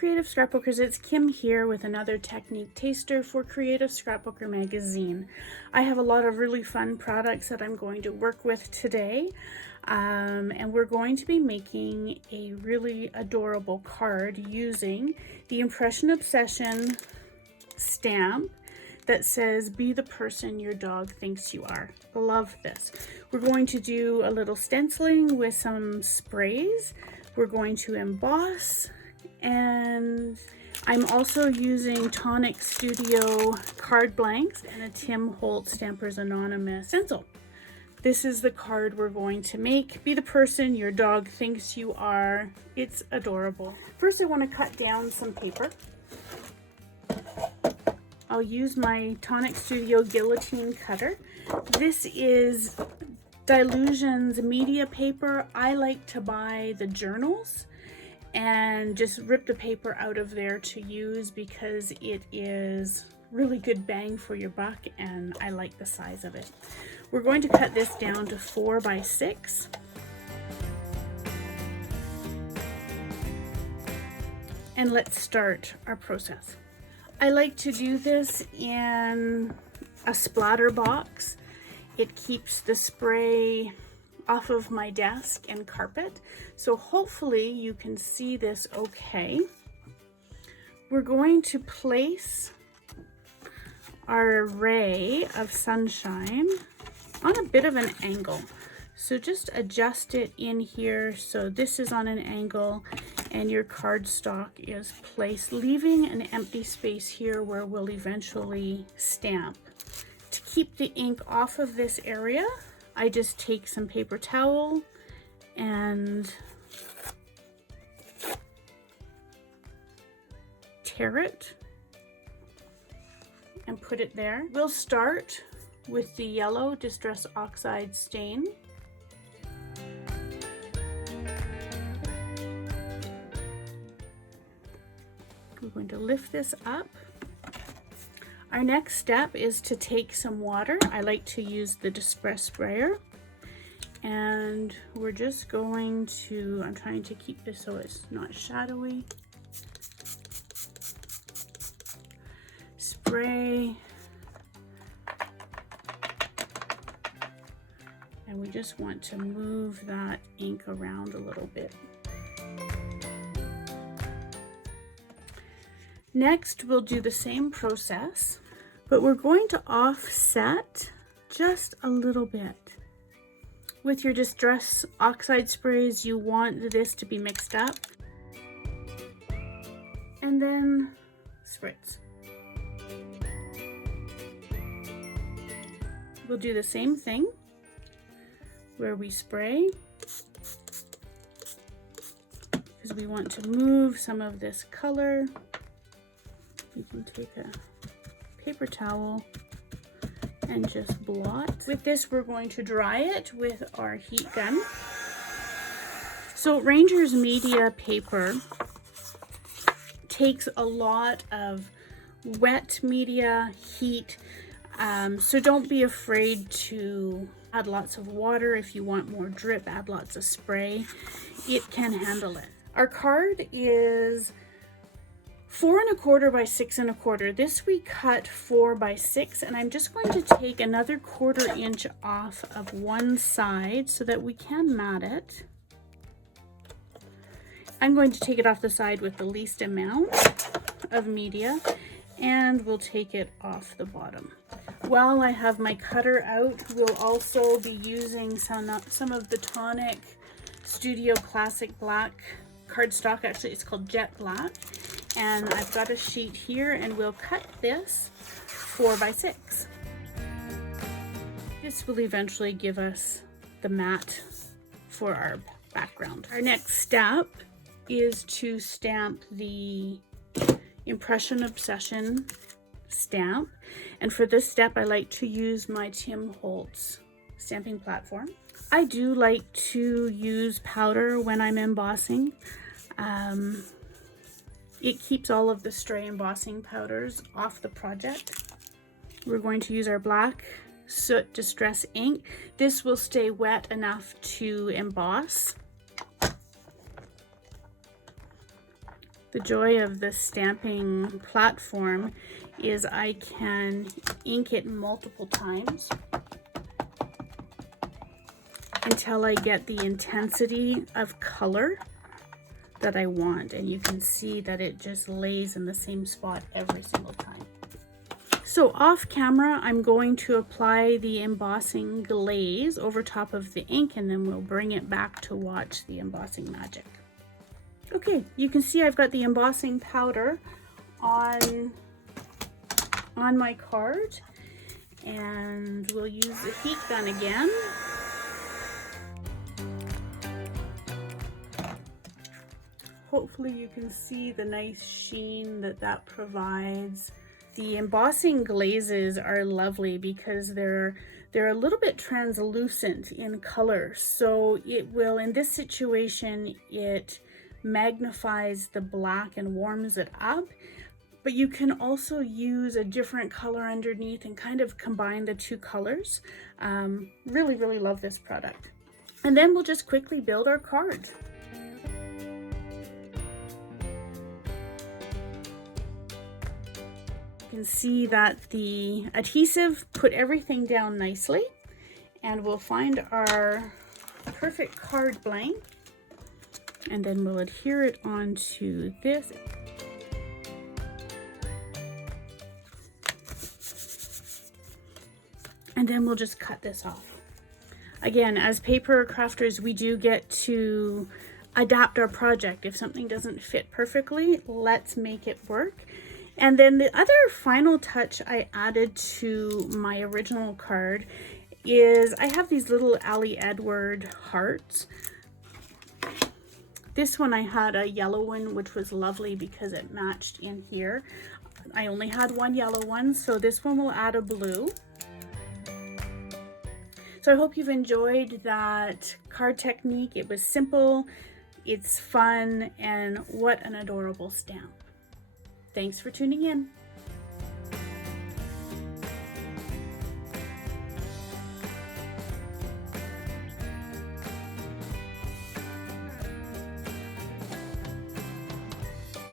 Creative Scrapbookers, it's Kim here with another technique taster for Creative Scrapbooker magazine. I have a lot of really fun products that I'm going to work with today, and we're going to be making a really adorable card using the Impression Obsession stamp that says, "Be the person your dog thinks you are." Love this. We're going to do a little stenciling with some sprays. We're going to emboss, and I'm also using Tonic Studio card blanks and a Holtz Stampers Anonymous stencil. This is the card we're going to make. Be the person your dog thinks you are. It's adorable. First, I want to cut down some paper. I'll use my Tonic Studio Guillotine cutter. This is Dylusions media paper. I like to buy the journals and just rip the paper out of there to use because it is really good bang for your buck, and I like the size of it. We're going to cut this down to 4 by 6. And let's start our process. I like to do this in a splatter box. It keeps the spray off of my desk and carpet, so hopefully you can see this okay. We're going to place our array of sunshine on a bit of an angle. So just adjust it in here so this is on an angle and your cardstock is placed, leaving an empty space here where we'll eventually stamp. To keep the ink off of this area, I just take some paper towel and tear it and put it there. We'll start with the yellow Distress Oxide stain. We're going to lift this up. Our next step is to take some water. I like to use the Distress sprayer, and we're just going to, I'm trying to keep this so it's not shadowy. Spray. And we just want to move that ink around a little bit. Next, we'll do the same process, but we're going to offset just a little bit. With your Distress Oxide sprays, you want this to be mixed up. And then spritz. We'll do the same thing where we spray, because we want to move some of this color. You can take a paper towel and just blot. With this, we're going to dry it with our heat gun. So Ranger's media paper takes a lot of wet media, heat, so don't be afraid to add lots of water. If you want more drip, add lots of spray. It can handle it. Our card is 4 1/4 by 6 1/4. This we cut 4 by 6, and I'm just going to take another 1/4 inch off of one side so that we can mat it. I'm going to take it off the side with the least amount of media, and we'll take it off the bottom. While I have my cutter out, we'll also be using some of the Tonic Studio Classic Black cardstock. Actually, it's called Jet Black. And I've got a sheet here, and we'll cut this 4 by 6. This will eventually give us the mat for our background. Our next step is to stamp the Impression Obsession stamp. And for this step, I like to use my Holtz stamping platform. I do like to use powder when I'm embossing. It keeps all of the stray embossing powders off the project. We're going to use our black Soot Distress ink. This will stay wet enough to emboss. The joy of the stamping platform is I can ink it multiple times until I get the intensity of color that I want, and you can see that it just lays in the same spot every single time. So off camera, I'm going to apply the embossing glaze over top of the ink, and then we'll bring it back to watch the embossing magic. Okay, you can see I've got the embossing powder on my card, and we'll use the heat gun again. Hopefully you can see the nice sheen that provides. The embossing glazes are lovely because they're a little bit translucent in color. So it will, in this situation, it magnifies the black and warms it up. But you can also use a different color underneath and kind of combine the two colors. Really, really love this product. And then we'll just quickly build our card. You can see that the adhesive put everything down nicely, and we'll find our perfect card blank, and then we'll adhere it onto this. And then we'll just cut this off. Again, as paper crafters, we do get to adapt our project. If something doesn't fit perfectly, let's make it work. And then the other final touch I added to my original card is I have these little Ali Edward hearts. This one I had a yellow one, which was lovely because it matched in here. I only had one yellow one, so this one will add a blue. So I hope you've enjoyed that card technique. It was simple, it's fun, and what an adorable stamp. Thanks for tuning in.